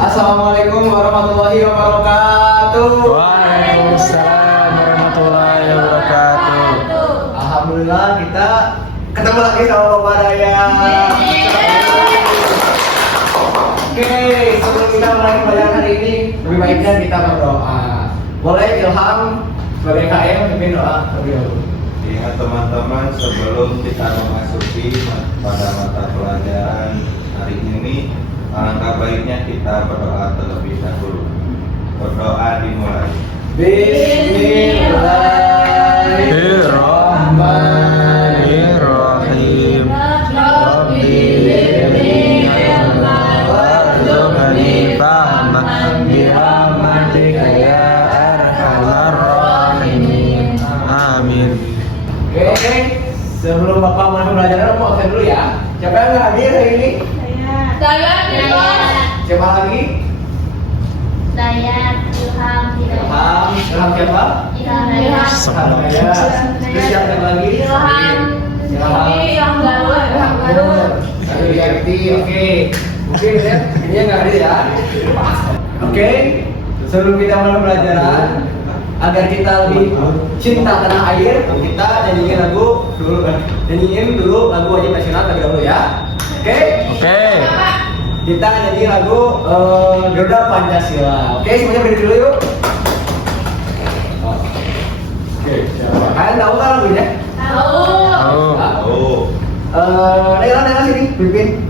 Assalamualaikum warahmatullahi wabarakatuh. Waalaikumsalam warahmatullahi wabarakatuh. Alhamdulillah kita ketemu lagi sama Bapak Daya. Oke, sebelum kita mulai pelajaran hari ini, lebih baiknya kita berdoa. Boleh Ilham sebagai KM pimpin doa terlebih dahulu. Ingat teman-teman, sebelum kita memasuki pada mata pelajaran hari ini, alangkah baiknya kita berdoa terlebih dahulu. Berdoa dimulai. Bismillahirrahmanirrahim. Rabbi zidni ilma warzuqni fahma birahmatika ya arhamar rahimin. Amin. Oke, sebelum Bapak mulai pembelajaran, mau absen dulu ya. Siapa yang nggak hadir hari ini? Saya. Siapa lagi? Saya Ilham. Ilham siapa? Ilham. Saya. Terus siapa lagi? Ilham. Yang baru. Ayo Yarti, oke. Mungkin ya, ini nggak hadir ya. Oke, sebelum kita mulai pembelajaran, agar kita lebih cinta tanah air, kita nyanyiin dulu lagu wajib nasional terlebih dahulu ya. Oke? Oke. Kita nyanyi lagu Garuda Pancasila. Oke, semuanya berdiri dulu yuk. Oke, siapa? Kalian tahu kan lagunya? Tahu. Oh, Nela sini, pimpin.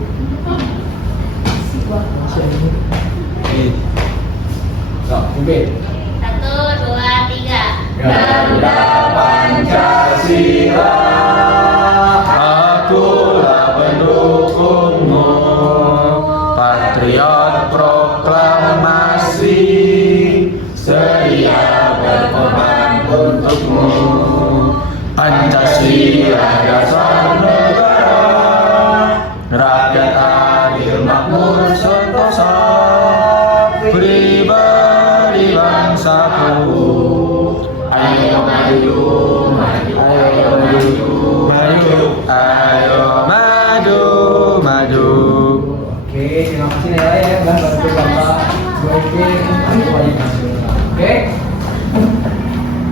Pimpin. 1, 2, 3. Garuda Pancasila, Akulah pendukungmu, patriot proklamasi, sedia berkorban untukmu. Pancasila dasar negara, rakyat adil makmur sentosa, pribadi bangsaku. Ayo maju, maju, ayo maju, maju, ayo maju, maju. Oke, terima kasih Nela ya, udah bantu Bapak Boykin untuk wajib nasional. Oke.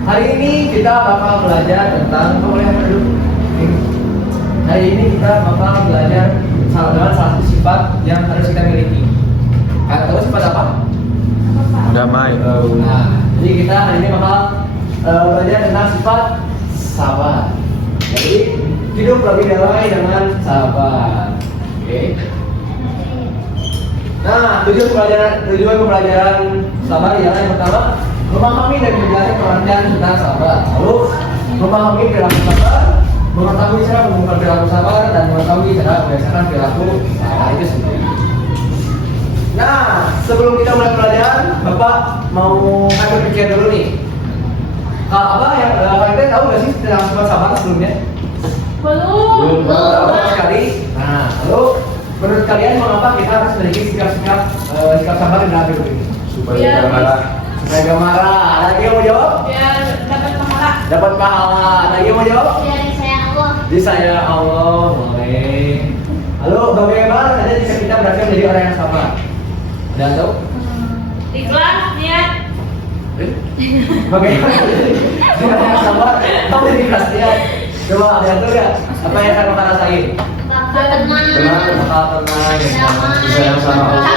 Hari ini kita bakal belajar tentang pemulihan penduduk. Hari ini kita bakal belajar dengan salah satu sifat yang harus kita miliki. Kalian tahu sifat apa? Damai. Nah, jadi kita hari ini bakal belajar tentang sifat sabar. Jadi hidup lebih damai dengan sabar. Oke. Nah, tujuan pembelajaran sabar ialah yang pertama memahami dan menjelaskan pengertian tentang sabar. Lalu memahami perilaku sabar, mengetahui cara mengubah perilaku sabar dan mengetahui cara membiasakan perilaku sabar itu sendiri. Nah, sebelum kita mulai pelajaran, Bapak mau berpikir dulu nih. Apa yang kalian tahu nggak sih tentang sifat sabar sebelumnya? Belum. Tahu sekali. Nah, lalu menurut kalian mengapa kita harus memiliki sikap sabar dalam hidup ini? supaya Iya. tidak marah. Supaya gak marah. Lagi yang mau jawab? Biar dapat pahala. Dapat pahala. Lagi yang mau jawab? Biar disayang Allah. Disayang Allah. Boleh. Lalu bagaimana saja jika kita berhasil menjadi orang yang sabar? Ada yang tahu? Ikhlas, niat. Bagaimana jadi orang yang sabar? Kamu jadi kelasnya. Coba ada yang tahu nggak? Apa yang akan kita rasain? Bakal teman. Bakal tenang, disayang sama Allah.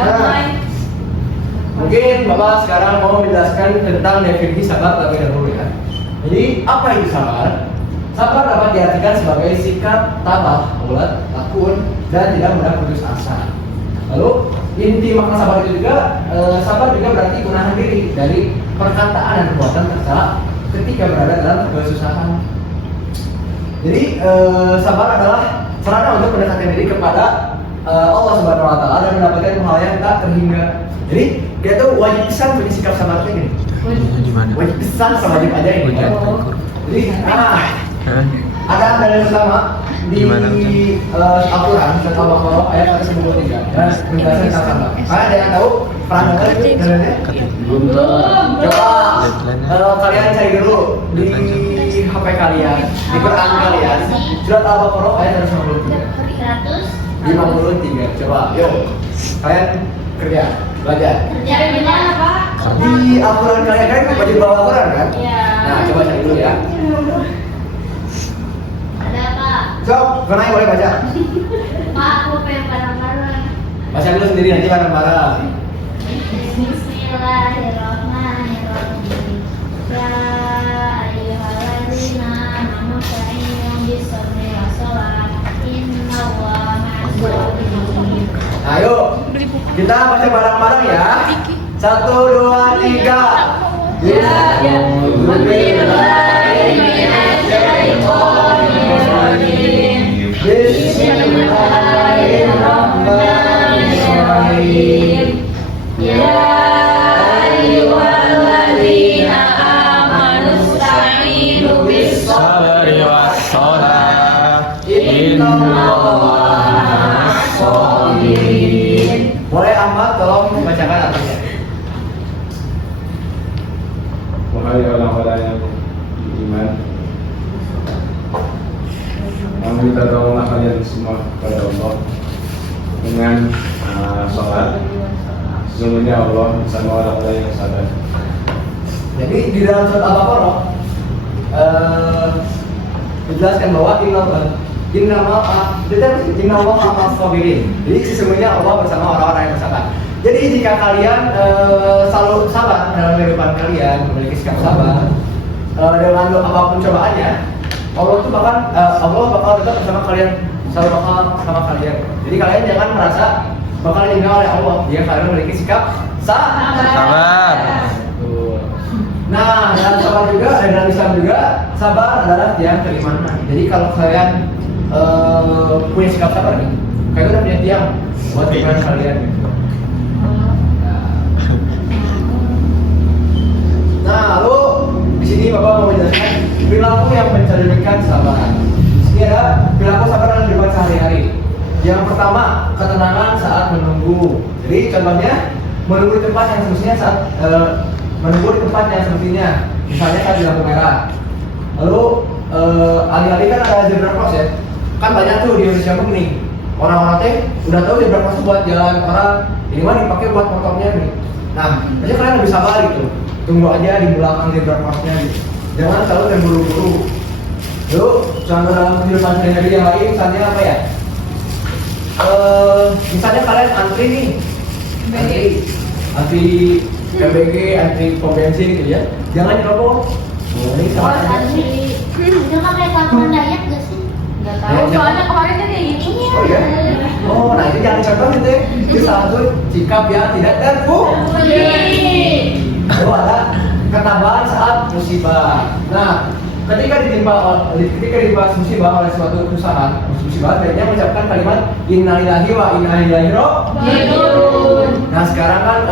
Nah, mungkin Bapak sekarang mau menjelaskan tentang definisi sabar terlebih dahulu ya. Jadi apa itu sabar? Sabar dapat diartikan sebagai sikap tabah, bulat, takun, dan tidak mudah putus asa. Lalu inti makna sabar itu juga sabar juga berarti menahan diri dari perkataan dan perbuatan tercela ketika berada dalam kesusahan. Jadi sabar adalah sarana untuk mendekatkan diri kepada Allah Subhanahu Wa Taala dan mendapatkan pahala yang tak terhingga. Jadi dia tuh wajib pisan punya sikap sabar kayak gini. Gimana? Wajib pisan sama wajib aja ini. Jadi ada dalil pertama di Gimana? Al-Quran surat Al-Baqarah ayat 193 dan menjelaskan tentang sabar. Kalian ada yang tahu pernah dengar itu dalilnya? Coba kalian cari dulu di HP kalian, di Quran kalian, surat Al-Baqarah ayat 193. 100 53. Coba, yuk. Kalian kerja, belajar. Kerja di mana, Pak? Di Al-Quran kalian kan wajib bawa Al-Quran kan? Iya. Nah, coba cari dulu ya. Ada, Pak. Sok, Gunai boleh baca. Pak, aku pengen bareng-bareng. Baca dulu sendiri nanti bareng-bareng. Bismillahirrahmanirrahim. Ya ayyuhalladzina amanu ta'inu bisabri wassalat. Innallaha ma'as-sabirin. Ayo, kita baca bareng-bareng ya. 1, 2, 3. Bismillahirrahmanirrahim. Ya ayyuhalladzina amanu ta'inu Sabari wassalah. Innallaha ma'as-sabirin. Boleh Ahmad tolong bacakan artinya. Wahai orang-orang yang beriman, meminta tolonglah kalian semua kepada Allah dengan sholat. Sesungguhnya Allah bersama orang-orang yang sabar. Jadi di dalam surat Al-Baqarah dijelaskan bahwa inna Allah ma'as sabirin. Jadi sesungguhnya Allah bersama orang-orang yang bersabar. Jadi jika kalian selalu sabar dalam kehidupan kalian, memiliki sikap sabar dengan apapun cobaannya, Allah tuh Allah bakal tetap bersama kalian, selalu bakal bersama kalian. Jadi kalian jangan merasa bakal ditinggal oleh Allah jika kalian memiliki sikap Sabar. Nah, dalam sabar juga, dalam Islam juga, sabar adalah tiang keimanan. Jadi kalau kalian punya sikap sabar nih, kalian udah punya tiang buat keimanan kalian. Nah, lalu di sini Bapak mau menjelaskan perilaku yang mencerminkan sabar. Di sini ada perilaku sabar dalam kehidupan sehari-hari. Yang pertama, ketenangan saat menunggu. Jadi contohnya menunggu di tempat yang semestinya menunggu di tempat yang semestinya. Misalnya kan di lampu merah. Lalu alih-alih kan ada zebra cross ya. Kan banyak tuh di Indonesia nih. Orang-orang teh udah tahu zebra cross buat jalan orang, ini mah dipakai buat motornya nih. Nah, biasanya kalian lebih sabar gitu. Tunggu aja di belakang zebra crossnya gitu. Jangan selalu terburu-buru. Lalu contoh dalam kehidupan sehari-hari yang lain, misalnya apa ya? Misalnya kalian antri nih, antri KBG, antri pom bensin gitu ya. Jangan nyerobot. Ini sama aja. Itu kan kayak kapan diet gak sih? Gak tahu, soalnya kemarin kan kayak gitu. Oh ya? Oh, nah itu jangan contoh gitu ya. Itu salah satu sikap yang tidak terpuji. Itu ada ketabahan saat musibah. Nah, ketika ditimpa musibah oleh suatu perusahaan, musibah baiknya mengucapkan kalimat innalillahi wa inna ilaihi raji'un. Nah, sekarang kan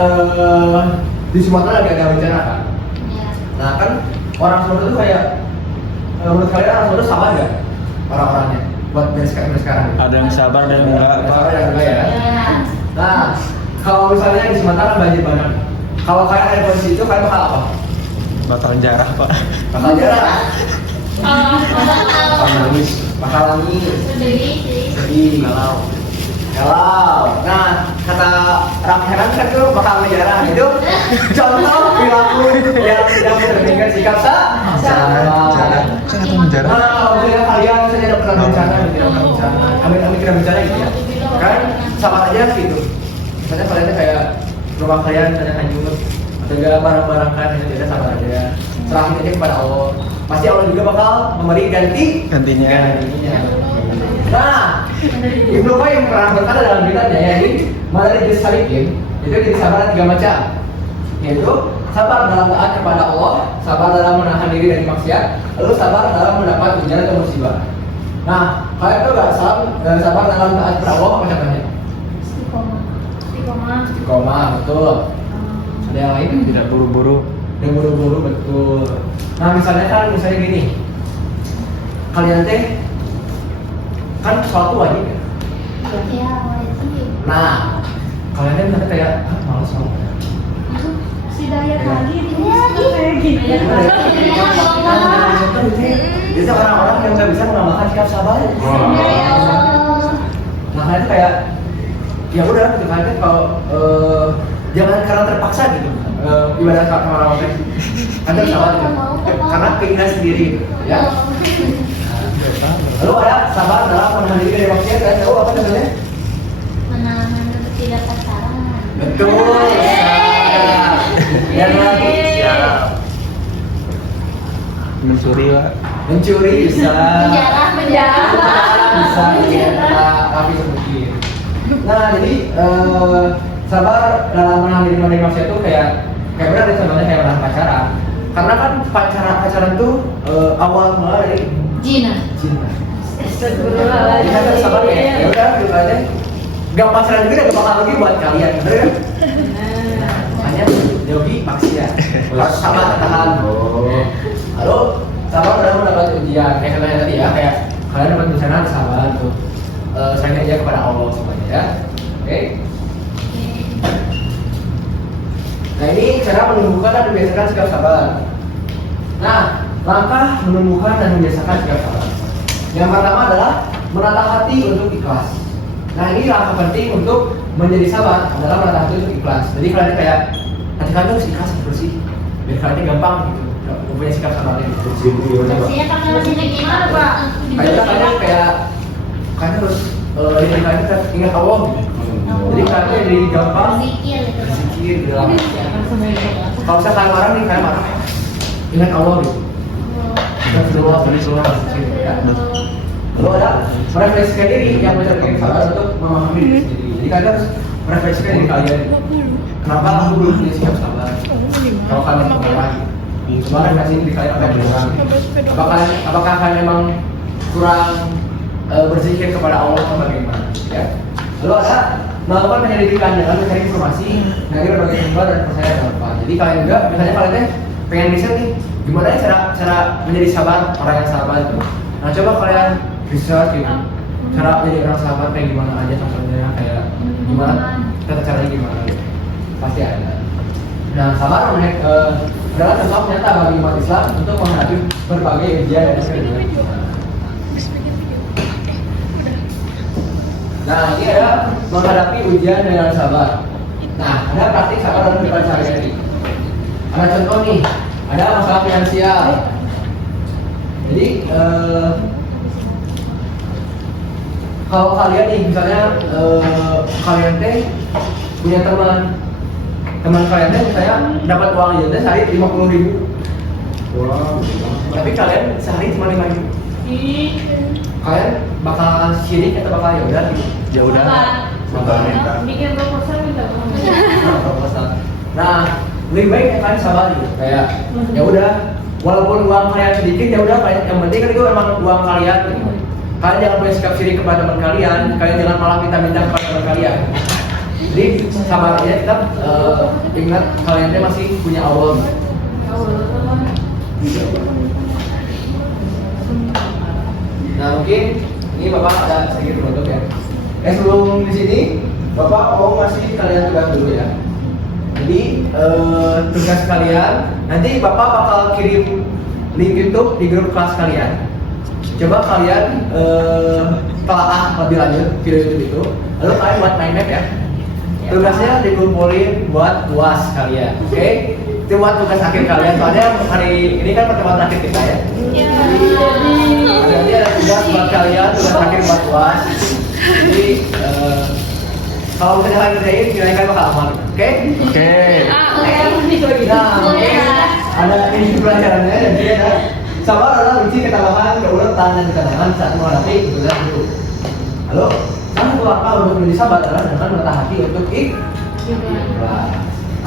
di Sumatera lagi ada bencana kan. Nah, kan orang Sumatera itu kayak menurut kalian orang Sumatera sama nggak orang-orangnya buat dari sekarang? Ada yang sabar dan enggak, Ada Pak. yang enggak ya. Nah, kalau misalnya di Sumatera banjir banget, kalau kalian ada posisi itu kalian bakal apa? Bakal jarah, Pak. Bakal jarah. Kalau Nangis, bakal nangis. Sedih, galau. Nah, kata Raffi Heran kan tuh bakal ngejarah itu contoh perilaku yang tidak mencerminkan sikap sabar. Saya tuh menjarah. Nah, kalau misalnya kalian misalnya ada pernah bencana, amit-amit kena bencana gitu ya, kan sabar aja gitu. Misalnya kalian tuh kayak rumah kalian misalnya hanyut atau enggak barang-barang kan hanya sabar aja, serahin aja kepada Allah. Pasti Allah juga bakal memberi gantinya. Nah, Ibnu Qayyim pernah berkata dalam kitabnya ya ini Madarijus Salikin itu jadi sabar 3 macam, yaitu sabar dalam taat kepada Allah, sabar dalam menahan diri dari maksiat, lalu sabar dalam mendapat ujian atau musibah. Nah, kalian tuh nggak sabar dalam taat kepada Allah apa contohnya? Istiqomah, betul. Ada yang lain? Tidak buru-buru. Yang buru-buru, betul. Nah, misalnya gini, kalian teh kan sholat tuh wajib ya? ya wajib. Nah, kalian kan kayak malas sholat. Si Dayat lagi kayak gitu. Itu orang-orang yang nggak bisa mengamalkan sikap sabar. Nah, makanya itu kayak ya udah gitu kan kalau jangan karena terpaksa gitu ibadah kamar teh ada salah gitu. Karena keinginan sendiri gitu, ya. Lalu ada sabar dalam menahan diri dari maksiat dan tahu apa namanya? Menahan tidak pacaran. Betul. Yang lagi siap. Mencuri pak. Mencuri bisa. Menjarah. Bisa ya, tapi sedikit. Nah jadi sabar dalam menahan diri dari maksiat itu kayak benar ya sebenarnya kayak menahan pacaran. Karena kan pacaran tuh awal mula dari Jina. cinta. Astagfirullah. Jadi kan sabar ya udah gitu aja. Gak pacaran juga gak bakal lagi buat kalian, bener kan? Nah, makanya Yogi maksiat. Harus sabar tahan. Lalu sabar udah mendapat ujian kayak katanya tadi ya, kayak kalian dapat bencana harus sabar tuh. Serahkan aja kepada Allah semuanya ya. Oke. Nah ini cara menumbuhkan dan membiasakan sikap sabar. Nah, langkah menumbuhkan dan membiasakan sikap sabar. Yang pertama adalah menata hati untuk ikhlas. Nah ini langkah penting untuk menjadi sabar adalah menata hati untuk ikhlas. Jadi kalian kayak hati kalian harus ikhlas bersih, biar kalian gampang gitu, mempunyai sikap sabar gitu. Maksudnya pakai mesin gimana Pak? Kalian kayak kalian harus diri kalian kita ingat Allah gitu. Jadi kalian jadi gampang Zikir gitu. berpikir di dalam. Kalau saya kalian marah nih kalian marah, ingat Allah gitu. Kita berdoa gitu ya. Lalu ada merefleksikan diri yang mencerminkan sabar untuk memahami diri sendiri. Jadi kalian harus merefleksikan diri kalian. Kenapa aku belum punya sikap sabar? Kalau kalian kurang, coba refleksi diri kalian apa yang kurang? Apakah kalian memang kurang berzikir kepada Allah atau bagaimana? Ya. Lalu ada melakukan penyelidikan dengan mencari informasi dari berbagai sumber dan percaya dalam Tuhan. Jadi kalian juga, misalnya kalian pengen riset nih, gimana ya cara menjadi sabar, orang yang sabar itu. Nah coba kalian research gitu, cara menjadi orang sabar kayak gimana aja contohnya, kayak gimana, tata caranya gimana gitu. Pasti ada. Nah sabar adalah contoh nyata bagi umat Islam untuk menghadapi berbagai ujian dan kesulitan. Nah ini ada menghadapi ujian dengan sabar. Nah ada praktik sabar dalam kehidupan sehari-hari. Ada contoh nih, ada masalah finansial. Jadi kalau kalian nih misalnya kalian teh punya teman kalian teh misalnya dapat uang jajan sehari 50.000. Wow. Tapi kalian sehari cuma 5.000. Kalian bakal sirik atau bakal ya udah gitu? Ya udah. Bikin proposal juga. Proposal. Nah, lebih baik ya kalian sabar gitu. Kayak ya udah, walaupun uang kalian sedikit ya udah, yang penting kan itu emang uang kalian gitu. Kalian jangan punya sikap sirik kepada teman kalian, kalian jangan malah minta-minta kepada teman kalian. Jadi sabar aja, kita ingat kalian teh masih punya Allah. Nah mungkin ini Bapak ada sedikit penutup ya. Sebelum di sini Bapak mau ngasih kalian tugas dulu ya. Jadi tugas kalian nanti Bapak bakal kirim link YouTube di grup kelas kalian. Coba kalian telaah lebih lanjut video YouTube itu. Lalu kalian buat mind map ya. Tugasnya dikumpulin buat UAS kalian, oke? Itu buat tugas akhir kalian. Soalnya hari ini kan pertemuan akhir kita ya. Jadi ada tugas buat kalian, tugas akhir buat UAS. Jadi kalau misalnya kalian kerjain, kira-kira bakal aman, oke? Oke. Nah, oke. Ada ini pelajarannya, jadi ada sabar adalah uji ketabahan, keuletan dan ketenangan saat menghadapi kesulitan hidup. Lalu, salah satu langkah untuk menjadi sabar adalah dengan menata hati untuk ikhlas.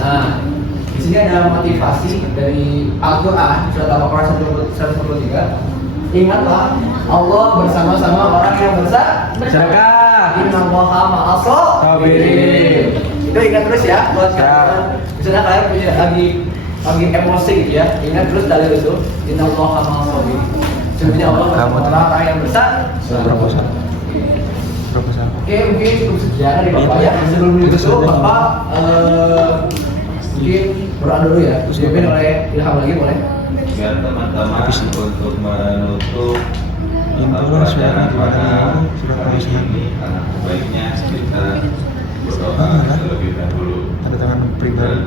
Nah, di sini ada motivasi dari Al-Quran surat Al-Baqarah 123. Ingatlah Allah bersama-sama orang yang Bersedekah. Innallaha ma'as sabirin. Itu ingat terus ya buat kalian. Misalnya kalian punya lagi emosi gitu ya, ingat terus dalil itu. Innallaha ma'as sabirin. Sebenarnya Allah bersama orang yang Proposal. Oke, mungkin cukup sekian dari Bapak ya. Sebelum itu Bapak mungkin berdoa dulu ya. Dipimpin oleh Ilham lagi boleh? Biar teman-teman untuk menutup Intinya pelajaran surat pada Al-Baqarah, surat hari Al-Baqarah. ini, baiknya pribadi.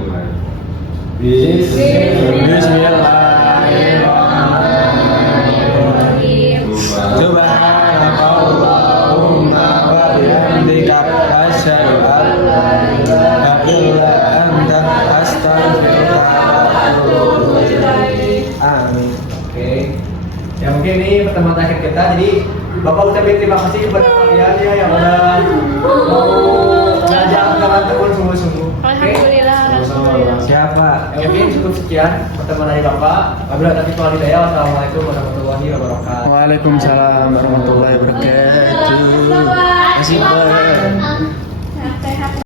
Bismillahirrahmanirrahim. Subhanakallahumma wa bihamdika asyhadu an la ilaha illa anta astaghfiruka wa atubu ilaik. Amin. Oke. Ya mungkin ini pertemuan terakhir kita. Jadi Bapak ucapin terima kasih kepada kalian ya yang udah mau belajar dengan tekun sungguh-sungguh. Oke. Alhamdulillah. Siapa? Ya mungkin cukup sekian pertemuan dari Bapak. Wabillahi taufiq wal hidayah. Wassalamualaikum warahmatullahi wabarakatuh. Waalaikumsalam warahmatullahi wabarakatuh. Terima kasih, Pak.